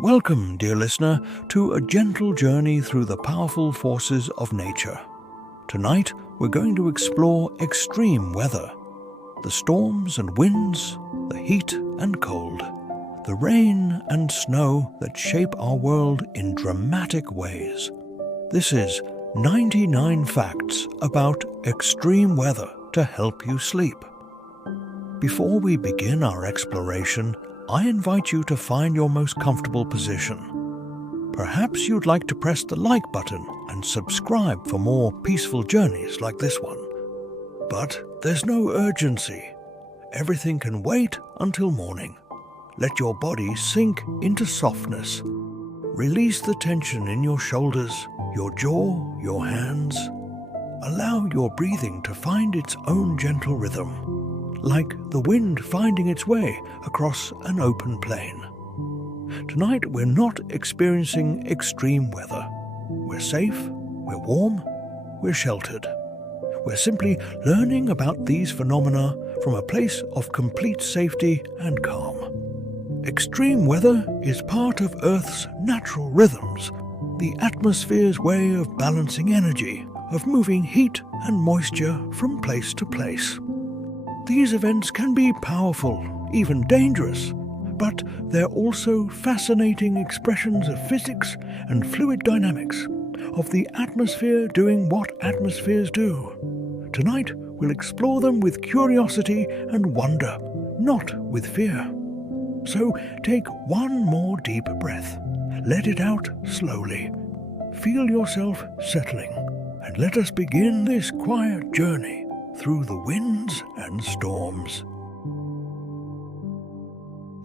Welcome, dear listener, to a gentle journey through the powerful forces of nature. Tonight, we're going to explore extreme weather. The storms and winds, the heat and cold, the rain and snow that shape our world in dramatic ways. This is 99 Facts About Extreme Weather to Help You Sleep. Before we begin our exploration, I invite you to find your most comfortable position. Perhaps you'd like to press the like button and subscribe for more peaceful journeys like this one. But there's no urgency. Everything can wait until morning. Let your body sink into softness. Release the tension in your shoulders, your jaw, your hands. Allow your breathing to find its own gentle rhythm, like the wind finding its way across an open plain. Tonight we're not experiencing extreme weather. We're safe, we're warm, we're sheltered. We're simply learning about these phenomena from a place of complete safety and calm. Extreme weather is part of Earth's natural rhythms, the atmosphere's way of balancing energy, of moving heat and moisture from place to place. These events can be powerful, even dangerous, but they're also fascinating expressions of physics and fluid dynamics, of the atmosphere doing what atmospheres do. Tonight, we'll explore them with curiosity and wonder, not with fear. So take one more deep breath. Let it out slowly. Feel yourself settling, and let us begin this quiet journey through the winds and storms.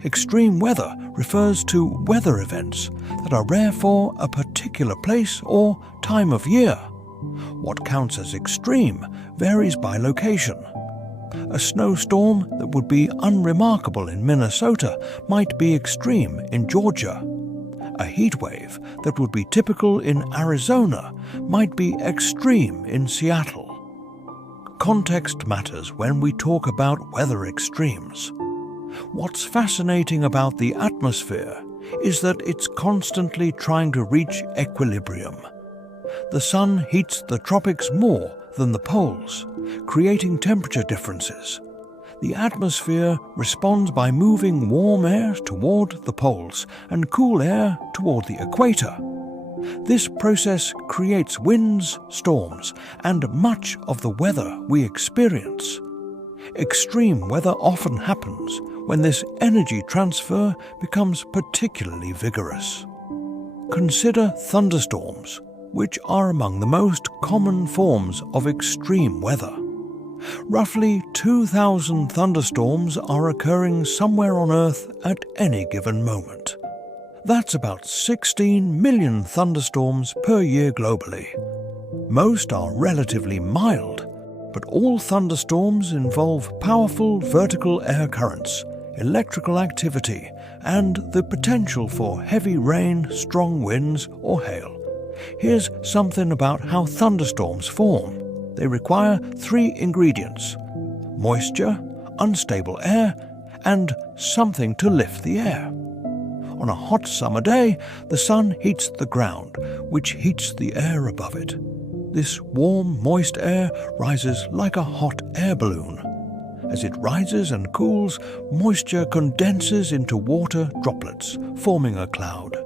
Extreme weather refers to weather events that are rare for a particular place or time of year. What counts as extreme varies by location. A snowstorm that would be unremarkable in Minnesota might be extreme in Georgia. A heat wave that would be typical in Arizona might be extreme in Seattle. Context matters when we talk about weather extremes. What's fascinating about the atmosphere is that it's constantly trying to reach equilibrium. The sun heats the tropics more than the poles, creating temperature differences. The atmosphere responds by moving warm air toward the poles and cool air toward the equator. This process creates winds, storms, and much of the weather we experience. Extreme weather often happens when this energy transfer becomes particularly vigorous. Consider thunderstorms, which are among the most common forms of extreme weather. Roughly 2,000 thunderstorms are occurring somewhere on Earth at any given moment. That's about 16 million thunderstorms per year globally. Most are relatively mild, but all thunderstorms involve powerful vertical air currents, electrical activity, and the potential for heavy rain, strong winds, or hail. Here's something about how thunderstorms form. They require 3 ingredients: moisture, unstable air, and something to lift the air. On a hot summer day, the sun heats the ground, which heats the air above it. This warm, moist air rises like a hot air balloon. As it rises and cools, moisture condenses into water droplets, forming a cloud.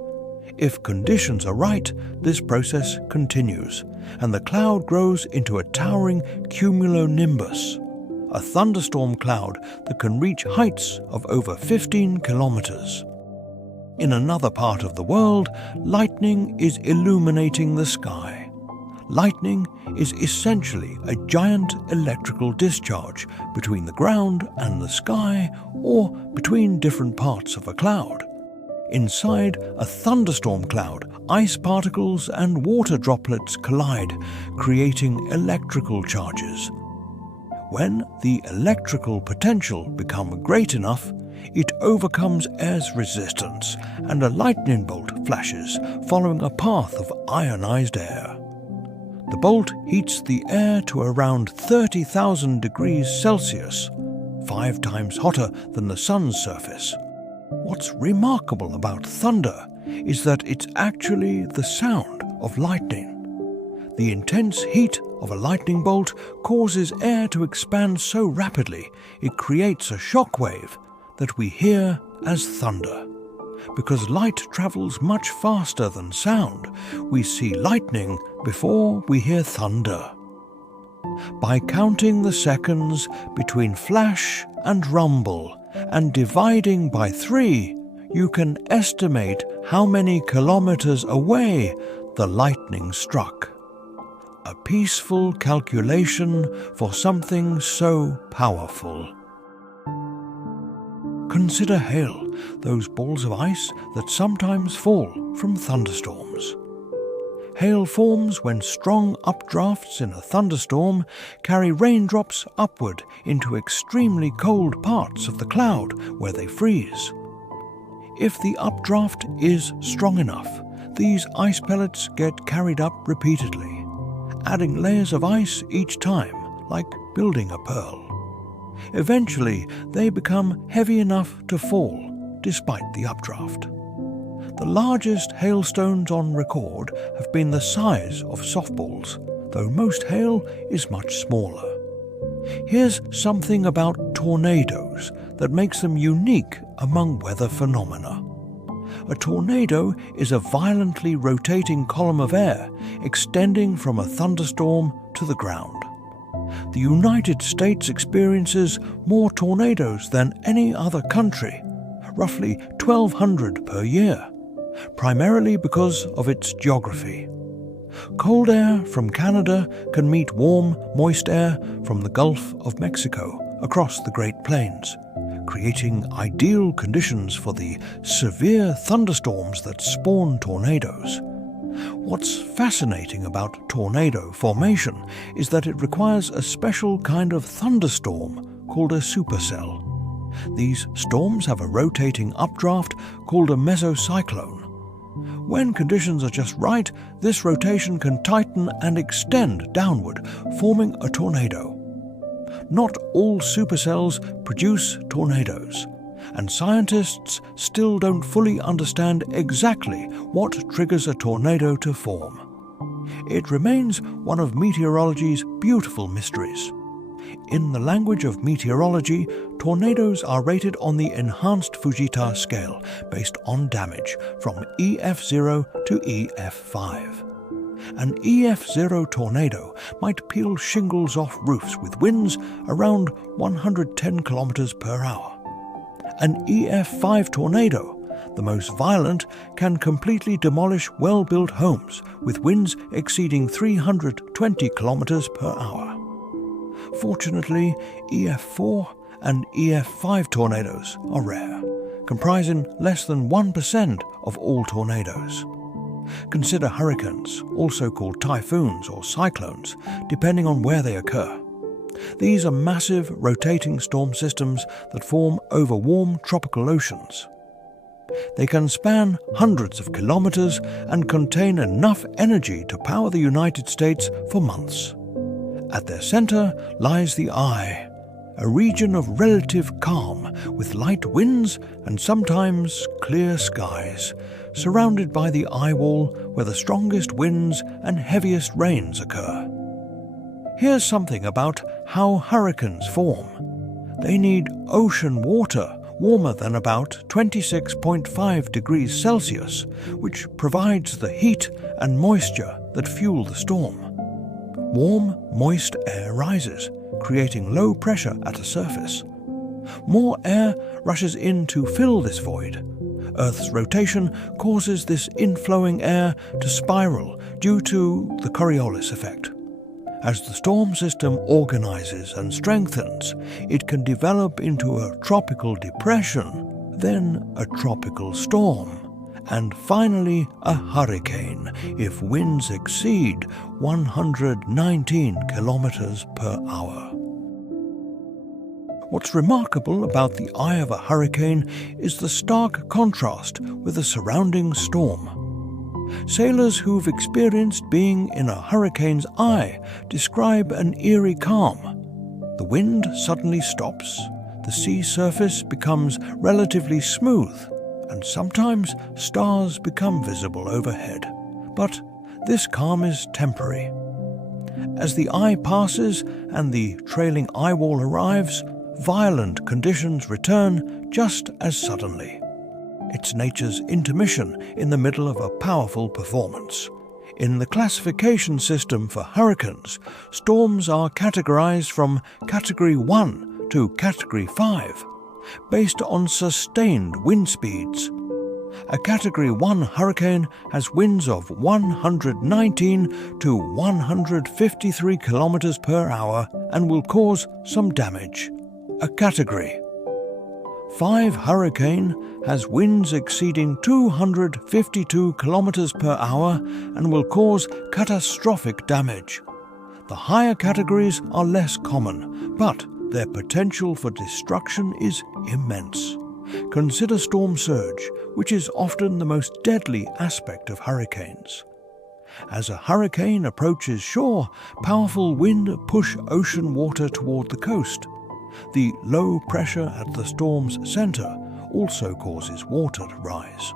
If conditions are right, this process continues, and the cloud grows into a towering cumulonimbus, a thunderstorm cloud that can reach heights of over 15 kilometers. In another part of the world, lightning is illuminating the sky. Lightning is essentially a giant electrical discharge between the ground and the sky, or between different parts of a cloud. Inside a thunderstorm cloud, ice particles and water droplets collide, creating electrical charges. When the electrical potential becomes great enough, it overcomes air's resistance, and a lightning bolt flashes, following a path of ionized air. The bolt heats the air to around 30,000 degrees Celsius, 5 times hotter than the sun's surface. What's remarkable about thunder is that it's actually the sound of lightning. The intense heat of a lightning bolt causes air to expand so rapidly it creates a shock wave that we hear as thunder. Because light travels much faster than sound, we see lightning before we hear thunder. By counting the seconds between flash and rumble and dividing by 3, you can estimate how many kilometers away the lightning struck. A peaceful calculation for something so powerful. Consider hail, those balls of ice that sometimes fall from thunderstorms. Hail forms when strong updrafts in a thunderstorm carry raindrops upward into extremely cold parts of the cloud where they freeze. If the updraft is strong enough, these ice pellets get carried up repeatedly, adding layers of ice each time, like building a pearl. Eventually, they become heavy enough to fall, despite the updraft. The largest hailstones on record have been the size of softballs, though most hail is much smaller. Here's something about tornadoes that makes them unique among weather phenomena. A tornado is a violently rotating column of air extending from a thunderstorm to the ground. The United States experiences more tornadoes than any other country, roughly 1,200 per year, primarily because of its geography. Cold air from Canada can meet warm, moist air from the Gulf of Mexico across the Great Plains, creating ideal conditions for the severe thunderstorms that spawn tornadoes. What's fascinating about tornado formation is that it requires a special kind of thunderstorm called a supercell. These storms have a rotating updraft called a mesocyclone. When conditions are just right, this rotation can tighten and extend downward, forming a tornado. Not all supercells produce tornadoes, and scientists still don't fully understand exactly what triggers a tornado to form. It remains one of meteorology's beautiful mysteries. In the language of meteorology, tornadoes are rated on the enhanced Fujita scale based on damage from EF0 to EF5. An EF0 tornado might peel shingles off roofs with winds around 110 kilometers per hour. An EF5 tornado, the most violent, can completely demolish well-built homes with winds exceeding 320 kilometers per hour. Fortunately, EF4 and EF5 tornadoes are rare, comprising less than 1% of all tornadoes. Consider hurricanes, also called typhoons or cyclones, depending on where they occur. These are massive rotating storm systems that form over warm tropical oceans. They can span hundreds of kilometers and contain enough energy to power the United States for months. At their center lies the eye, a region of relative calm with light winds and sometimes clear skies, surrounded by the eye wall where the strongest winds and heaviest rains occur. Here's something about how hurricanes form. They need ocean water warmer than about 26.5 degrees Celsius, which provides the heat and moisture that fuel the storm. Warm, moist air rises, creating low pressure at a surface. More air rushes in to fill this void. Earth's rotation causes this inflowing air to spiral due to the Coriolis effect. As the storm system organizes and strengthens, it can develop into a tropical depression, then a tropical storm, and finally a hurricane if winds exceed 119 kilometers per hour. What's remarkable about the eye of a hurricane is the stark contrast with the surrounding storm. Sailors who've experienced being in a hurricane's eye describe an eerie calm. The wind suddenly stops, the the sea surface becomes relatively smooth, and sometimes stars become visible overhead. But this calm is temporary. As the eye passes and the trailing eye wall arrives, violent conditions return just as suddenly. It's nature's intermission in the middle of a powerful performance. In the classification system for hurricanes, storms are categorized from Category 1 to Category 5, based on sustained wind speeds. A Category 1 hurricane has winds of 119 to 153 kilometers per hour and will cause some damage. A Category 5 hurricane has winds exceeding 252 kilometers per hour and will cause catastrophic damage. The higher categories are less common, but their potential for destruction is immense. Consider storm surge, which is often the most deadly aspect of hurricanes. As a hurricane approaches shore, powerful wind push ocean water toward the coast. The low pressure at the storm's center also causes water to rise.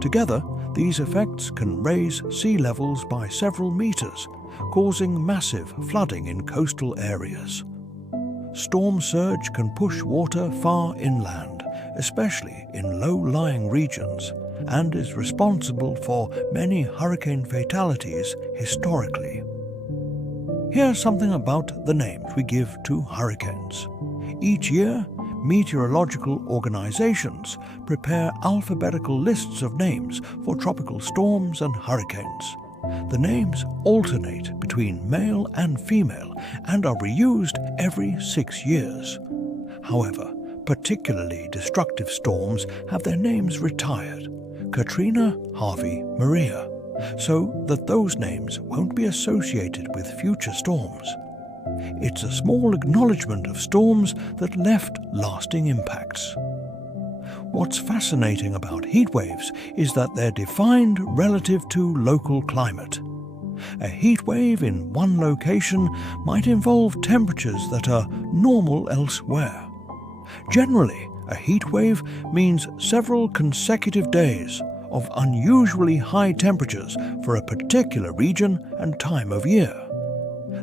Together, these effects can raise sea levels by several meters, causing massive flooding in coastal areas. Storm surge can push water far inland, especially in low-lying regions, and is responsible for many hurricane fatalities historically. Here's something about the names we give to hurricanes. Each year, meteorological organizations prepare alphabetical lists of names for tropical storms and hurricanes. The names alternate between male and female and are reused every 6 years. However, particularly destructive storms have their names retired: Katrina, Harvey, Maria, so that those names won't be associated with future storms. It's a small acknowledgement of storms that left lasting impacts. What's fascinating about heat waves is that they're defined relative to local climate. A heat wave in one location might involve temperatures that are normal elsewhere. Generally, a heat wave means several consecutive days of unusually high temperatures for a particular region and time of year.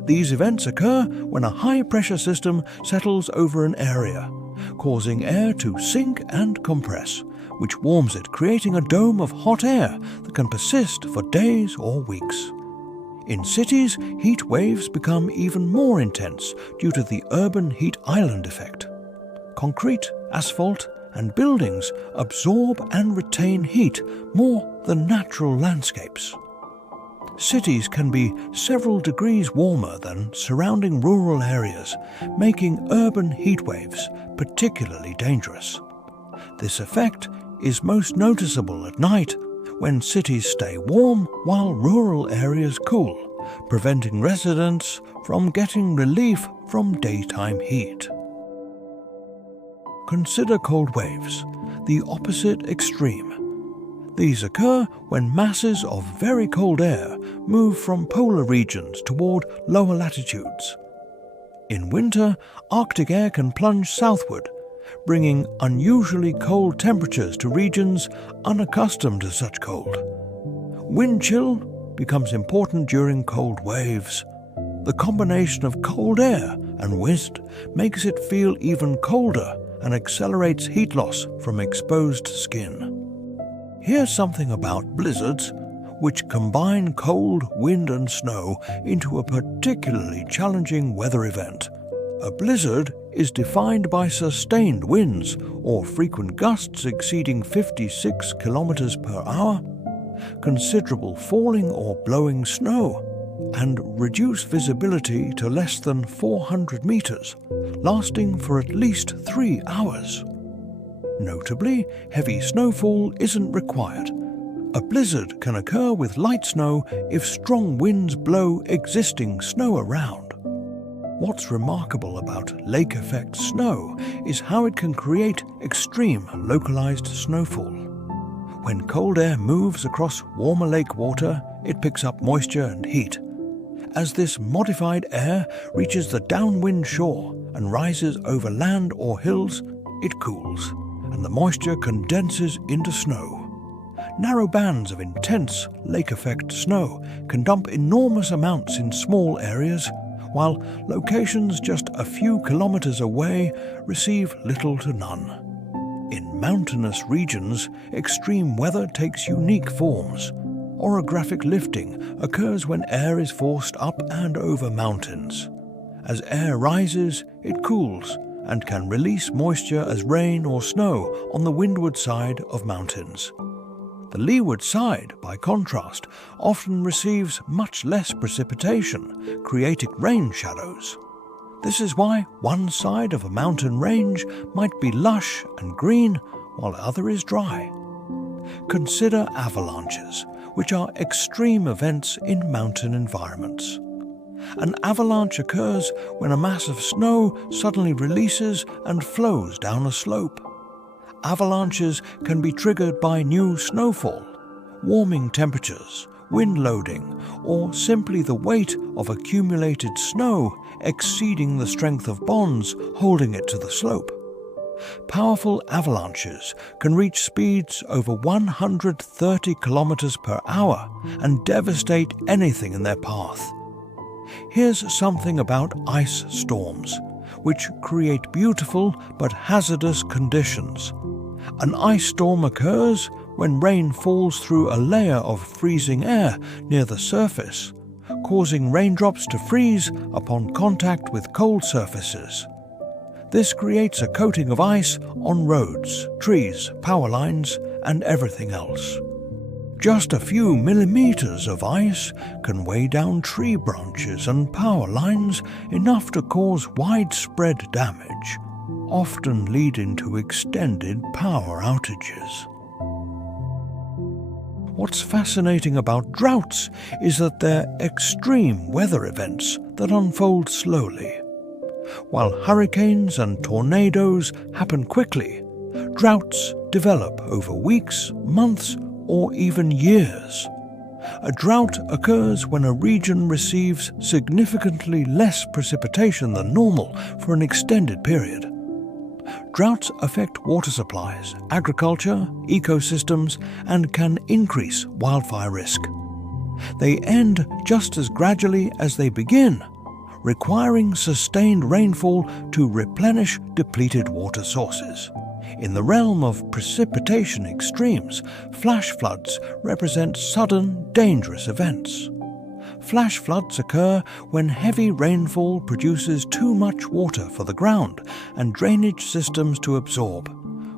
These events occur when a high-pressure system settles over an area, causing air to sink and compress, which warms it, creating a dome of hot air that can persist for days or weeks. In cities, heat waves become even more intense due to the urban heat island effect. Concrete, asphalt, and buildings absorb and retain heat more than natural landscapes. Cities can be several degrees warmer than surrounding rural areas, making urban heat waves particularly dangerous. This effect is most noticeable at night, when cities stay warm while rural areas cool, preventing residents from getting relief from daytime heat. Consider cold waves, the opposite extreme. These occur when masses of very cold air move from polar regions toward lower latitudes. In winter, Arctic air can plunge southward, bringing unusually cold temperatures to regions unaccustomed to such cold. Wind chill becomes important during cold waves. The combination of cold air and wind makes it feel even colder and accelerates heat loss from exposed skin. Here's something about blizzards, which combine cold, wind and snow into a particularly challenging weather event. A blizzard is defined by sustained winds or frequent gusts exceeding 56 kilometers per hour, considerable falling or blowing snow, and reduced visibility to less than 400 meters, lasting for at least 3 hours. Notably, heavy snowfall isn't required. A blizzard can occur with light snow if strong winds blow existing snow around. What's remarkable about lake effect snow is how it can create extreme localized snowfall. When cold air moves across warmer lake water, it picks up moisture and heat. As this modified air reaches the downwind shore and rises over land or hills, it cools, and the moisture condenses into snow. Narrow bands of intense lake-effect snow can dump enormous amounts in small areas, while locations just a few kilometers away receive little to none. In mountainous regions, extreme weather takes unique forms. Orographic lifting occurs when air is forced up and over mountains. As air rises, it cools and can release moisture as rain or snow on the windward side of mountains. The leeward side, by contrast, often receives much less precipitation, creating rain shadows. This is why one side of a mountain range might be lush and green while the other is dry. Consider avalanches, which are extreme events in mountain environments. An avalanche occurs when a mass of snow suddenly releases and flows down a slope. Avalanches can be triggered by new snowfall, warming temperatures, wind loading, or simply the weight of accumulated snow exceeding the strength of bonds holding it to the slope. Powerful avalanches can reach speeds over 130 kilometers per hour and devastate anything in their path. Here's something about ice storms, which create beautiful but hazardous conditions. An ice storm occurs when rain falls through a layer of freezing air near the surface, causing raindrops to freeze upon contact with cold surfaces. This creates a coating of ice on roads, trees, power lines, and everything else. Just a few millimeters of ice can weigh down tree branches and power lines enough to cause widespread damage, often leading to extended power outages. What's fascinating about droughts is that they're extreme weather events that unfold slowly. While hurricanes and tornadoes happen quickly, droughts develop over weeks, months, or even years. A drought occurs when a region receives significantly less precipitation than normal for an extended period. Droughts affect water supplies, agriculture, ecosystems, and can increase wildfire risk. They end just as gradually as they begin, requiring sustained rainfall to replenish depleted water sources. In the realm of precipitation extremes, flash floods represent sudden, dangerous events. Flash floods occur when heavy rainfall produces too much water for the ground and drainage systems to absorb,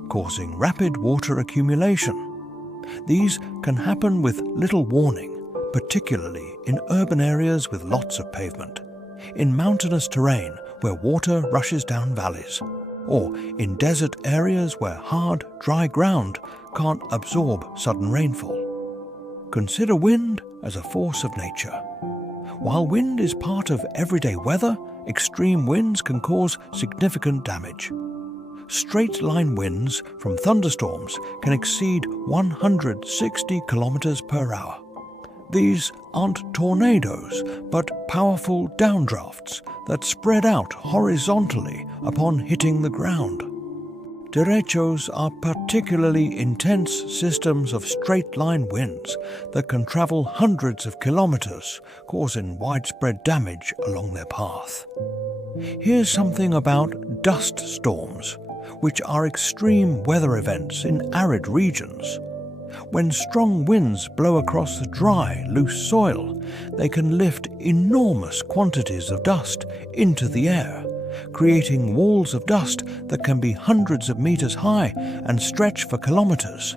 causing rapid water accumulation. These can happen with little warning, particularly in urban areas with lots of pavement, in mountainous terrain where water rushes down valleys, or in desert areas where hard, dry ground can't absorb sudden rainfall. Consider wind as a force of nature. While wind is part of everyday weather, extreme winds can cause significant damage. Straight-line winds from thunderstorms can exceed 160 kilometers per hour. These aren't tornadoes, but powerful downdrafts that spread out horizontally upon hitting the ground. Derechos are particularly intense systems of straight-line winds that can travel hundreds of kilometers, causing widespread damage along their path. Here's something about dust storms, which are extreme weather events in arid regions. When strong winds blow across the dry, loose soil, they can lift enormous quantities of dust into the air, creating walls of dust that can be hundreds of meters high and stretch for kilometers.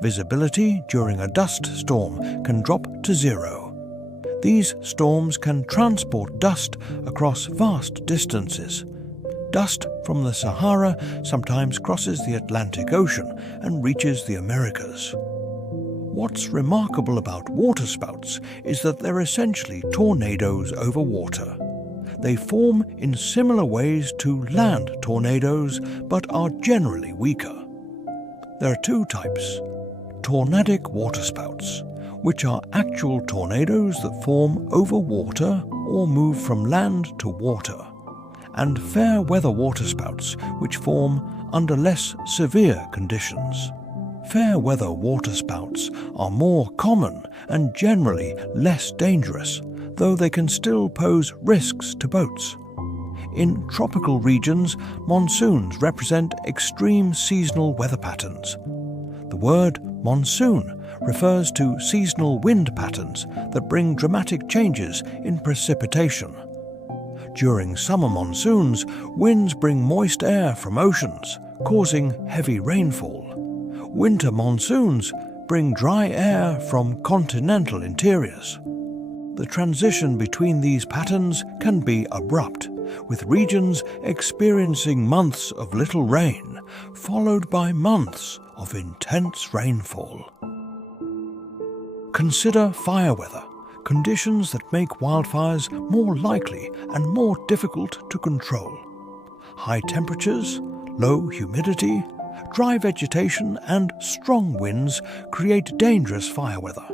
Visibility during a dust storm can drop to zero. These storms can transport dust across vast distances. Dust from the Sahara sometimes crosses the Atlantic Ocean and reaches the Americas. What's remarkable about waterspouts is that they're essentially tornadoes over water. They form in similar ways to land tornadoes, but are generally weaker. There are two types: tornadic waterspouts, which are actual tornadoes that form over water or move from land to water, and fair weather waterspouts, which form under less severe conditions. Fair weather waterspouts are more common and generally less dangerous, though they can still pose risks to boats. In tropical regions, monsoons represent extreme seasonal weather patterns. The word monsoon refers to seasonal wind patterns that bring dramatic changes in precipitation. During summer monsoons, winds bring moist air from oceans, causing heavy rainfall. Winter monsoons bring dry air from continental interiors. The transition between these patterns can be abrupt, with regions experiencing months of little rain, followed by months of intense rainfall. Consider fire weather, conditions that make wildfires more likely and more difficult to control. High temperatures, low humidity, dry vegetation and strong winds create dangerous fire weather.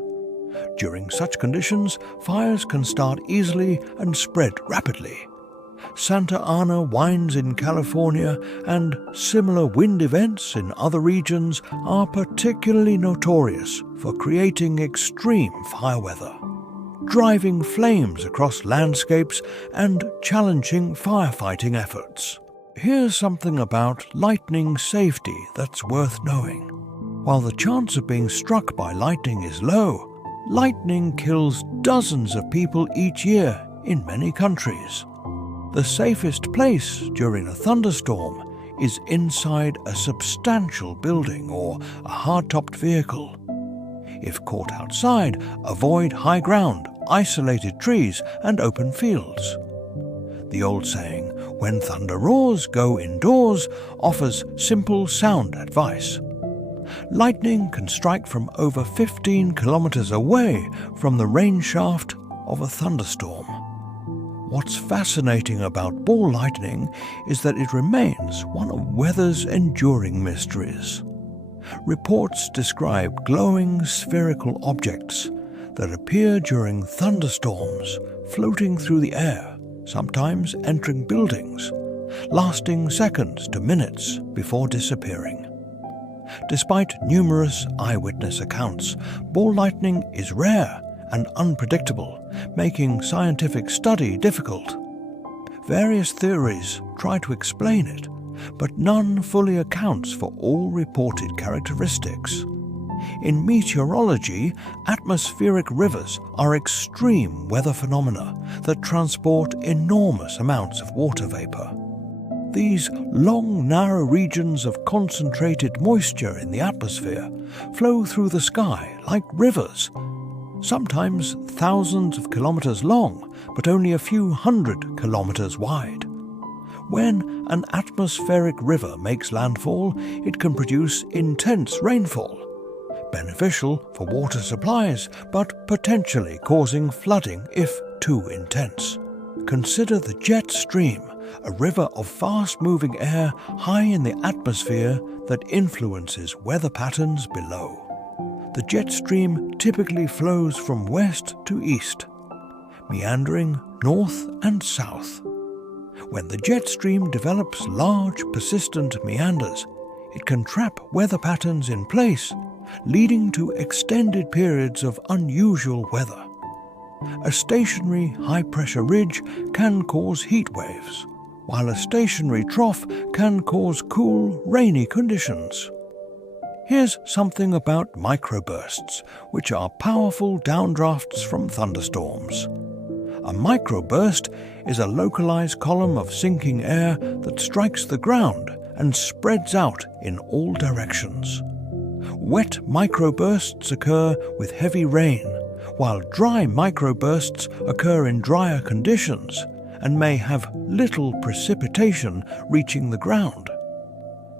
During such conditions, fires can start easily and spread rapidly. Santa Ana winds in California and similar wind events in other regions are particularly notorious for creating extreme fire weather, driving flames across landscapes and challenging firefighting efforts. Here's something about lightning safety that's worth knowing. While the chance of being struck by lightning is low, lightning kills dozens of people each year in many countries. The safest place during a thunderstorm is inside a substantial building or a hard-topped vehicle. If caught outside, avoid high ground, isolated trees, and open fields. The old saying, "When thunder roars, go indoors," offers simple sound advice. Lightning can strike from over 15 kilometers away from the rain shaft of a thunderstorm. What's fascinating about ball lightning is that it remains one of weather's enduring mysteries. Reports describe glowing spherical objects that appear during thunderstorms, floating through the air, sometimes entering buildings, lasting seconds to minutes before disappearing. Despite numerous eyewitness accounts, ball lightning is rare and unpredictable, making scientific study difficult. Various theories try to explain it, but none fully accounts for all reported characteristics. In meteorology, atmospheric rivers are extreme weather phenomena that transport enormous amounts of water vapor. These long, narrow regions of concentrated moisture in the atmosphere flow through the sky like rivers, sometimes thousands of kilometers long, but only a few hundred kilometers wide. When an atmospheric river makes landfall, it can produce intense rainfall, beneficial for water supplies, but potentially causing flooding if too intense. Consider the jet stream, a river of fast-moving air high in the atmosphere that influences weather patterns below. The jet stream typically flows from west to east, meandering north and south. When the jet stream develops large, persistent meanders, it can trap weather patterns in place, leading to extended periods of unusual weather. A stationary high-pressure ridge can cause heat waves, while a stationary trough can cause cool, rainy conditions. Here's something about microbursts, which are powerful downdrafts from thunderstorms. A microburst is a localized column of sinking air that strikes the ground and spreads out in all directions. Wet microbursts occur with heavy rain, while dry microbursts occur in drier conditions and may have little precipitation reaching the ground.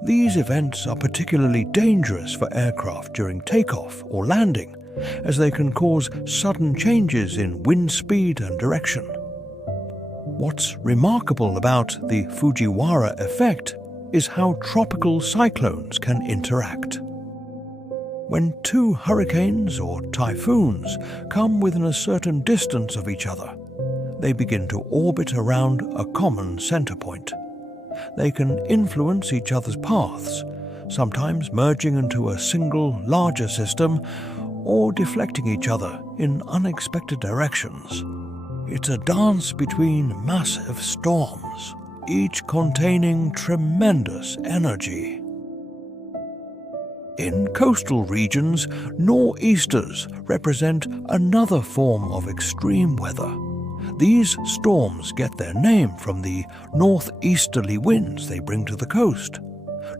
These events are particularly dangerous for aircraft during takeoff or landing, as they can cause sudden changes in wind speed and direction. What's remarkable about the Fujiwara effect is how tropical cyclones can interact. When two hurricanes or typhoons come within a certain distance of each other, they begin to orbit around a common center point. They can influence each other's paths, sometimes merging into a single larger system or deflecting each other in unexpected directions. It's a dance between massive storms, each containing tremendous energy. In coastal regions, nor'easters represent another form of extreme weather. These storms get their name from the northeasterly winds they bring to the coast.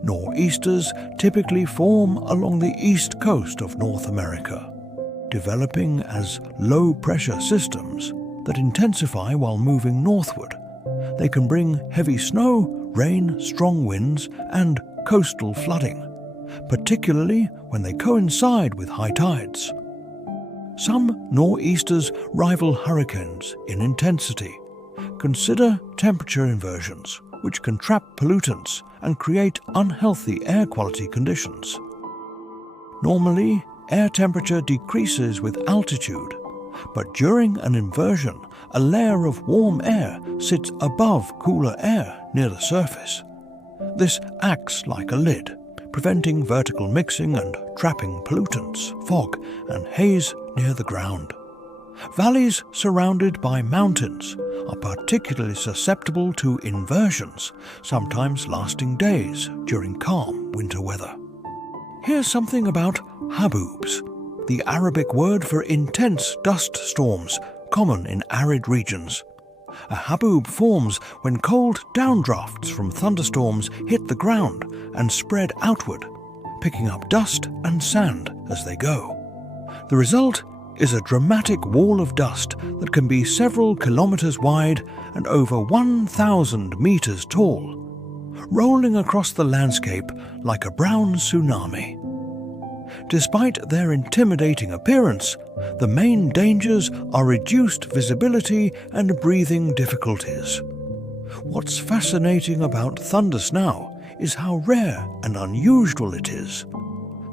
Nor'easters typically form along the east coast of North America, developing as low-pressure systems that intensify while moving northward. They can bring heavy snow, rain, strong winds, and coastal flooding, particularly when they coincide with high tides. Some nor'easters rival hurricanes in intensity. Consider temperature inversions, which can trap pollutants and create unhealthy air quality conditions. Normally, air temperature decreases with altitude, but during an inversion, a layer of warm air sits above cooler air near the surface. This acts like a lid, preventing vertical mixing and trapping pollutants, fog, and haze near the ground. Valleys surrounded by mountains are particularly susceptible to inversions, sometimes lasting days during calm winter weather. Here's something about haboobs, the Arabic word for intense dust storms common in arid regions. A haboob forms when cold downdrafts from thunderstorms hit the ground and spread outward, picking up dust and sand as they go. The result is a dramatic wall of dust that can be several kilometers wide and over 1,000 meters tall, rolling across the landscape like a brown tsunami. Despite their intimidating appearance, the main dangers are reduced visibility and breathing difficulties. What's fascinating about thundersnow is how rare and unusual it is.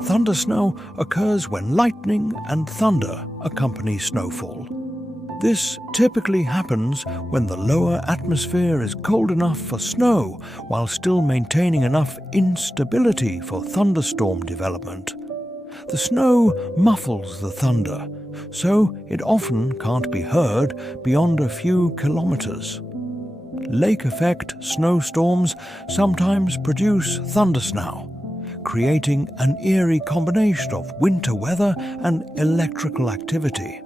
Thundersnow occurs when lightning and thunder accompany snowfall. This typically happens when the lower atmosphere is cold enough for snow while still maintaining enough instability for thunderstorm development. The snow muffles the thunder, so it often can't be heard beyond a few kilometers. Lake effect snowstorms sometimes produce thundersnow, creating an eerie combination of winter weather and electrical activity.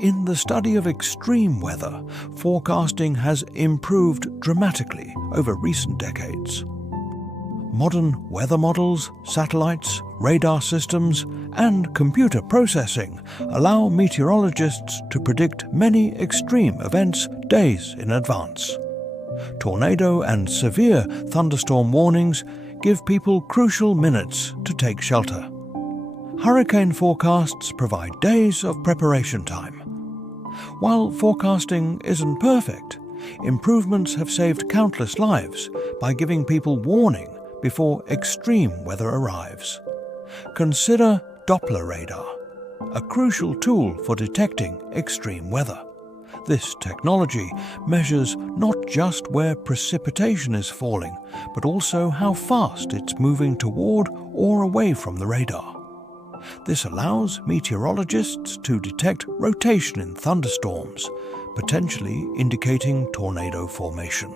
In the study of extreme weather, forecasting has improved dramatically over recent decades. Modern weather models, satellites, radar systems, and computer processing allow meteorologists to predict many extreme events days in advance. Tornado and severe thunderstorm warnings give people crucial minutes to take shelter. Hurricane forecasts provide days of preparation time. While forecasting isn't perfect, improvements have saved countless lives by giving people warning before extreme weather arrives. Consider Doppler radar, a crucial tool for detecting extreme weather. This technology measures not just where precipitation is falling, but also how fast it's moving toward or away from the radar. This allows meteorologists to detect rotation in thunderstorms, potentially indicating tornado formation.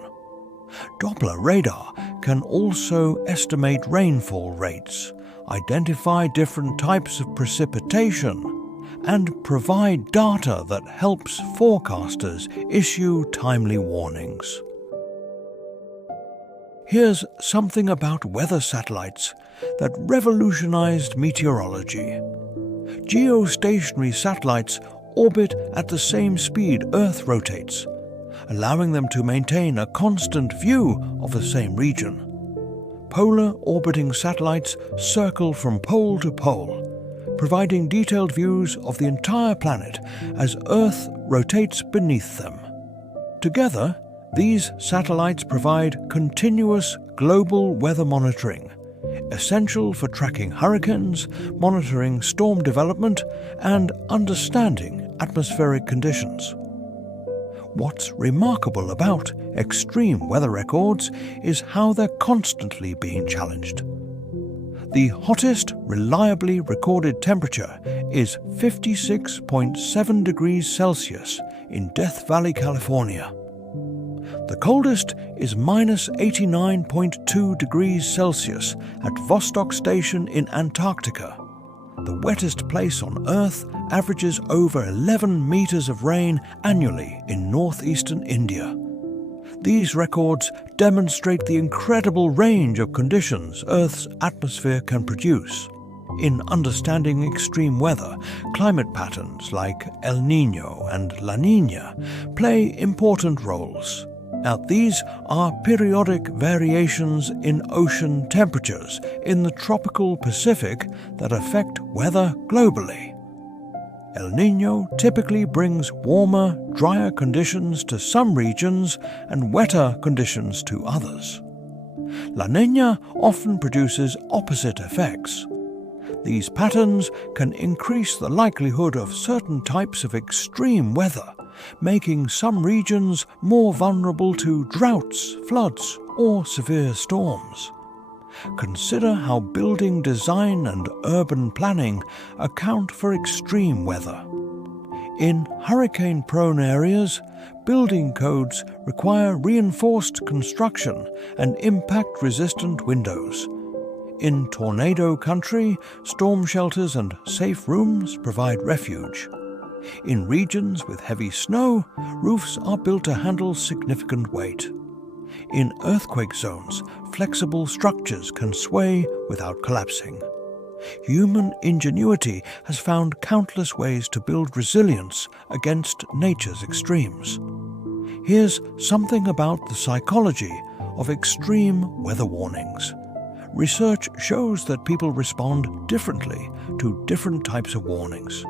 Doppler radar can also estimate rainfall rates, identify different types of precipitation, and provide data that helps forecasters issue timely warnings. Here's something about weather satellites that revolutionized meteorology. Geostationary satellites orbit at the same speed Earth rotates, allowing them to maintain a constant view of the same region. Polar orbiting satellites circle from pole to pole, providing detailed views of the entire planet as Earth rotates beneath them. Together, these satellites provide continuous global weather monitoring, essential for tracking hurricanes, monitoring storm development, and understanding atmospheric conditions. What's remarkable about extreme weather records is how they're constantly being challenged. The hottest reliably recorded temperature is 56.7 degrees Celsius in Death Valley, California. The coldest is -89.2 degrees Celsius at Vostok Station in Antarctica. The wettest place on Earth averages over 11 meters of rain annually in northeastern India. These records demonstrate the incredible range of conditions Earth's atmosphere can produce. In understanding extreme weather, climate patterns like El Niño and La Niña play important roles. Now, these are periodic variations in ocean temperatures in the tropical Pacific that affect weather globally. El Niño typically brings warmer, drier conditions to some regions and wetter conditions to others. La Niña often produces opposite effects. These patterns can increase the likelihood of certain types of extreme weather, making some regions more vulnerable to droughts, floods, or severe storms. Consider how building design and urban planning account for extreme weather. In hurricane-prone areas, building codes require reinforced construction and impact-resistant windows. In tornado country, storm shelters and safe rooms provide refuge. In regions with heavy snow, roofs are built to handle significant weight. In earthquake zones, flexible structures can sway without collapsing. Human ingenuity has found countless ways to build resilience against nature's extremes. Here's something about the psychology of extreme weather warnings. Research shows that people respond differently to different types of warnings.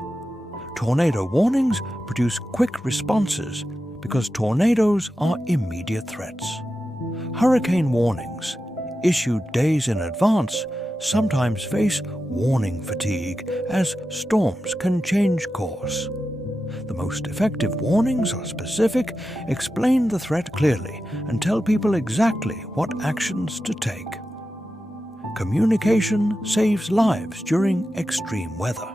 Tornado warnings produce quick responses because tornadoes are immediate threats. Hurricane warnings, issued days in advance, sometimes face warning fatigue as storms can change course. The most effective warnings are specific, explain the threat clearly, and tell people exactly what actions to take. Communication saves lives during extreme weather.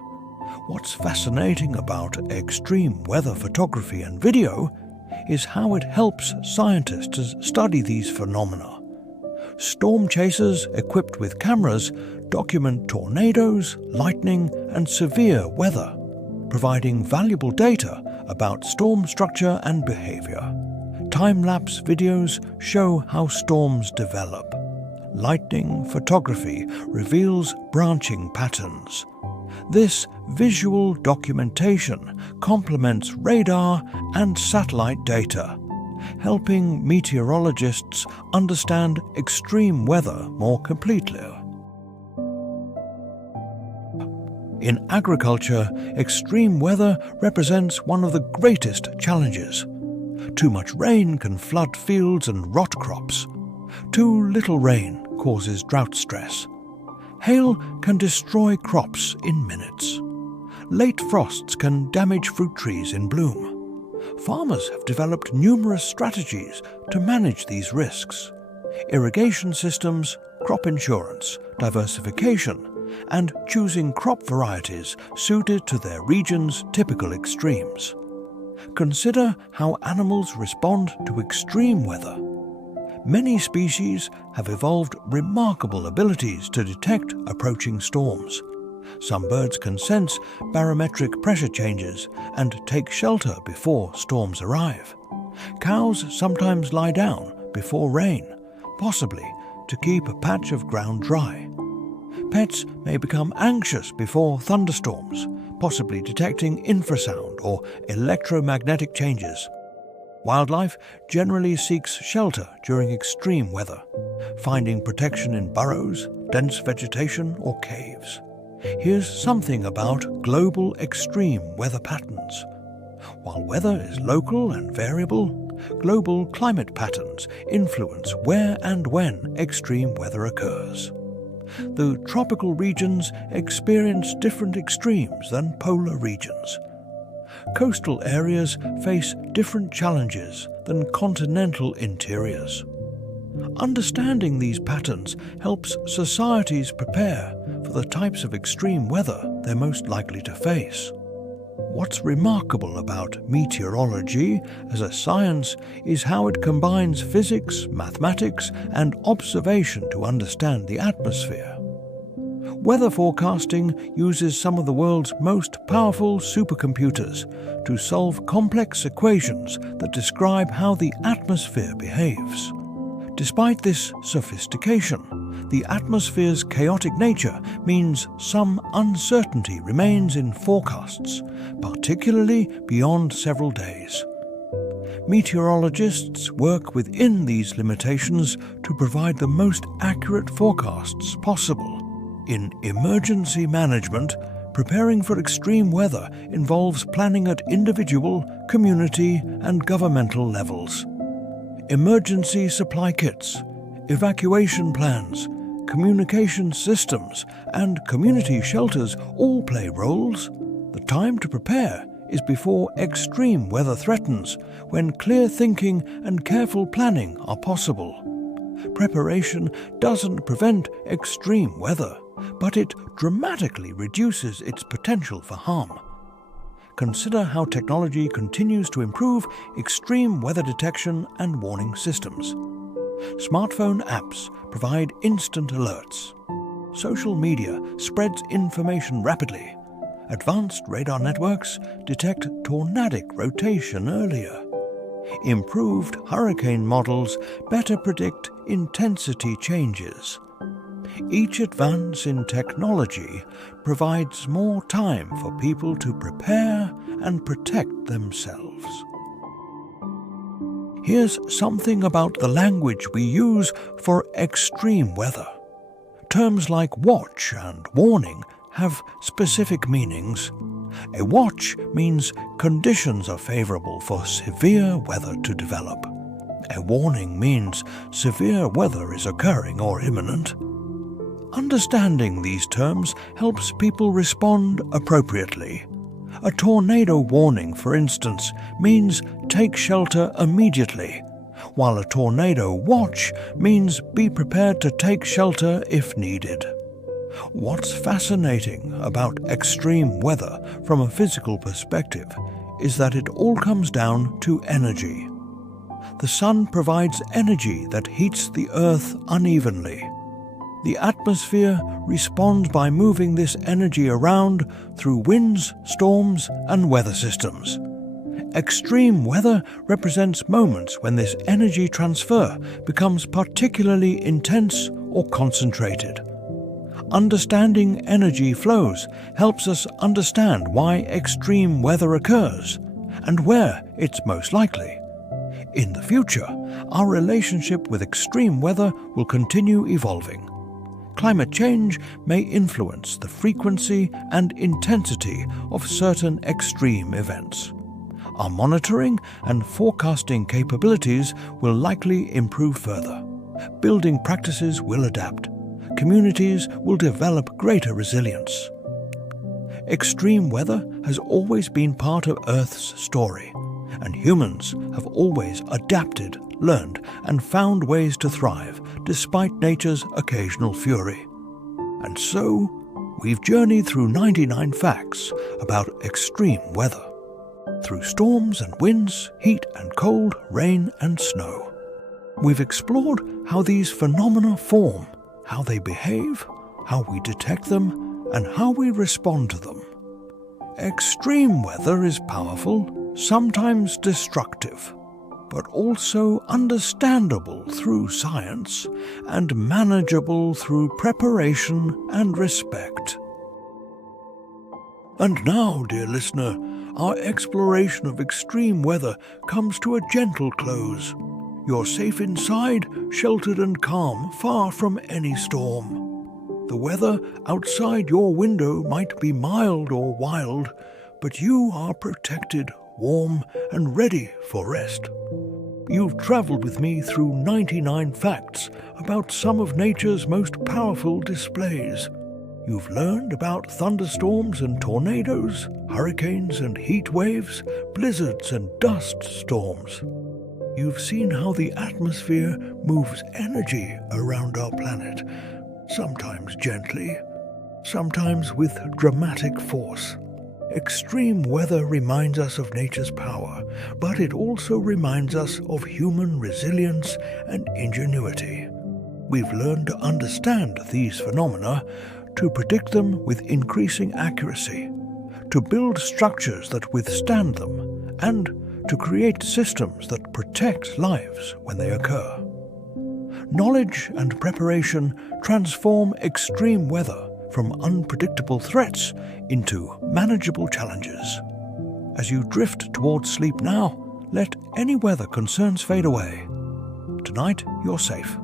What's fascinating about extreme weather photography and video is how it helps scientists study these phenomena. Storm chasers equipped with cameras document tornadoes, lightning, and severe weather, providing valuable data about storm structure and behavior. Time-lapse videos show how storms develop. Lightning photography reveals branching patterns. This visual documentation complements radar and satellite data, helping meteorologists understand extreme weather more completely. In agriculture, extreme weather represents one of the greatest challenges. Too much rain can flood fields and rot crops. Too little rain causes drought stress. Hail can destroy crops in minutes. Late frosts can damage fruit trees in bloom. Farmers have developed numerous strategies to manage these risks. Irrigation systems, crop insurance, diversification, and choosing crop varieties suited to their region's typical extremes. Consider how animals respond to extreme weather. Many species have evolved remarkable abilities to detect approaching storms. Some birds can sense barometric pressure changes and take shelter before storms arrive. Cows sometimes lie down before rain, possibly to keep a patch of ground dry. Pets may become anxious before thunderstorms, possibly detecting infrasound or electromagnetic changes. Wildlife generally seeks shelter during extreme weather, finding protection in burrows, dense vegetation, or caves. Here's something about global extreme weather patterns. While weather is local and variable, global climate patterns influence where and when extreme weather occurs. The tropical regions experience different extremes than polar regions. Coastal areas face different challenges than continental interiors. Understanding these patterns helps societies prepare for the types of extreme weather they're most likely to face. What's remarkable about meteorology as a science is how it combines physics, mathematics, and observation to understand the atmosphere. Weather forecasting uses some of the world's most powerful supercomputers to solve complex equations that describe how the atmosphere behaves. Despite this sophistication, the atmosphere's chaotic nature means some uncertainty remains in forecasts, particularly beyond several days. Meteorologists work within these limitations to provide the most accurate forecasts possible. In emergency management, preparing for extreme weather involves planning at individual, community, and governmental levels. Emergency supply kits, evacuation plans, communication systems, and community shelters all play roles. The time to prepare is before extreme weather threatens, when clear thinking and careful planning are possible. Preparation doesn't prevent extreme weather, but it dramatically reduces its potential for harm. Consider how technology continues to improve extreme weather detection and warning systems. Smartphone apps provide instant alerts. Social media spreads information rapidly. Advanced radar networks detect tornadic rotation earlier. Improved hurricane models better predict intensity changes. Each advance in technology provides more time for people to prepare and protect themselves. Here's something about the language we use for extreme weather. Terms like watch and warning have specific meanings. A watch means conditions are favorable for severe weather to develop. A warning means severe weather is occurring or imminent. Understanding these terms helps people respond appropriately. A tornado warning, for instance, means take shelter immediately, while a tornado watch means be prepared to take shelter if needed. What's fascinating about extreme weather from a physical perspective is that it all comes down to energy. The sun provides energy that heats the earth unevenly. The atmosphere responds by moving this energy around through winds, storms, and weather systems. Extreme weather represents moments when this energy transfer becomes particularly intense or concentrated. Understanding energy flows helps us understand why extreme weather occurs and where it's most likely. In the future, our relationship with extreme weather will continue evolving. Climate change may influence the frequency and intensity of certain extreme events. Our monitoring and forecasting capabilities will likely improve further. Building practices will adapt. Communities will develop greater resilience. Extreme weather has always been part of Earth's story, and humans have always adapted, learned, and found ways to thrive despite nature's occasional fury. And so, we've journeyed through 99 facts about extreme weather. Through storms and winds, heat and cold, rain and snow. We've explored how these phenomena form, how they behave, how we detect them, and how we respond to them. Extreme weather is powerful, sometimes destructive, but also understandable through science and manageable through preparation and respect. And now, dear listener, our exploration of extreme weather comes to a gentle close. You're safe inside, sheltered and calm, far from any storm. The weather outside your window might be mild or wild, but you are protected, warm, and ready for rest. You've travelled with me through 99 facts about some of nature's most powerful displays. You've learned about thunderstorms and tornadoes, hurricanes and heat waves, blizzards and dust storms. You've seen how the atmosphere moves energy around our planet, sometimes gently, sometimes with dramatic force. Extreme weather reminds us of nature's power, but it also reminds us of human resilience and ingenuity. We've learned to understand these phenomena, to predict them with increasing accuracy, to build structures that withstand them, and to create systems that protect lives when they occur. Knowledge and preparation transform extreme weather from unpredictable threats into manageable challenges. As you drift towards sleep now, let any weather concerns fade away. Tonight, you're safe.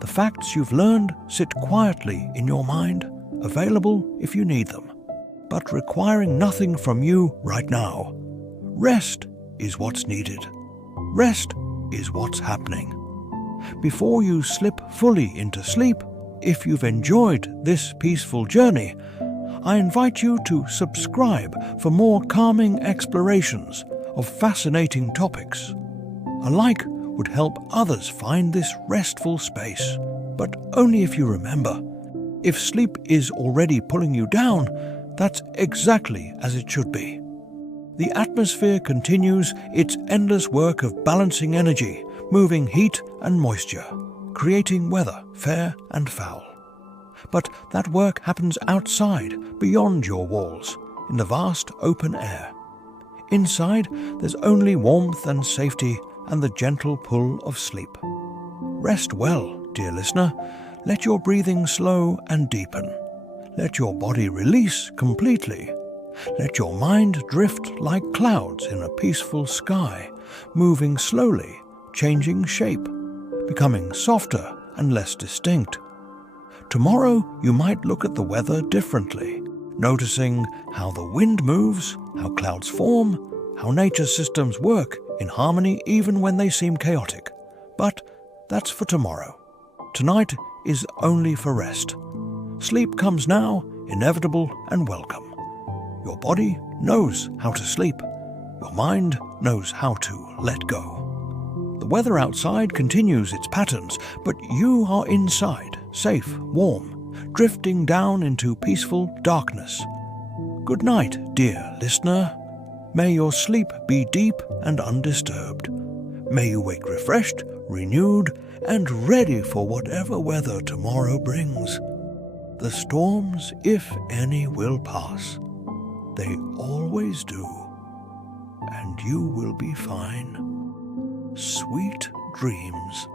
The facts you've learned sit quietly in your mind, available if you need them, but requiring nothing from you right now. Rest is what's needed. Rest is what's happening. Before you slip fully into sleep, if you've enjoyed this peaceful journey, I invite you to subscribe for more calming explorations of fascinating topics. A like would help others find this restful space, but only if you remember, if sleep is already pulling you down, that's exactly as it should be. The atmosphere continues its endless work of balancing energy, moving heat and moisture, creating weather fair and foul. But that work happens outside, beyond your walls, in the vast open air. Inside, there's only warmth and safety and the gentle pull of sleep. Rest well, dear listener. Let your breathing slow and deepen. Let your body release completely. Let your mind drift like clouds in a peaceful sky, moving slowly, changing shape, becoming softer and less distinct. Tomorrow you might look at the weather differently, noticing how the wind moves, how clouds form, how nature's systems work in harmony even when they seem chaotic. But that's for tomorrow. Tonight is only for rest. Sleep comes now, inevitable and welcome. Your body knows how to sleep. Your mind knows how to let go. The weather outside continues its patterns, but you are inside, safe, warm, drifting down into peaceful darkness. Good night, dear listener. May your sleep be deep and undisturbed. May you wake refreshed, renewed, and ready for whatever weather tomorrow brings. The storms, if any, will pass. They always do. And you will be fine. Sweet dreams.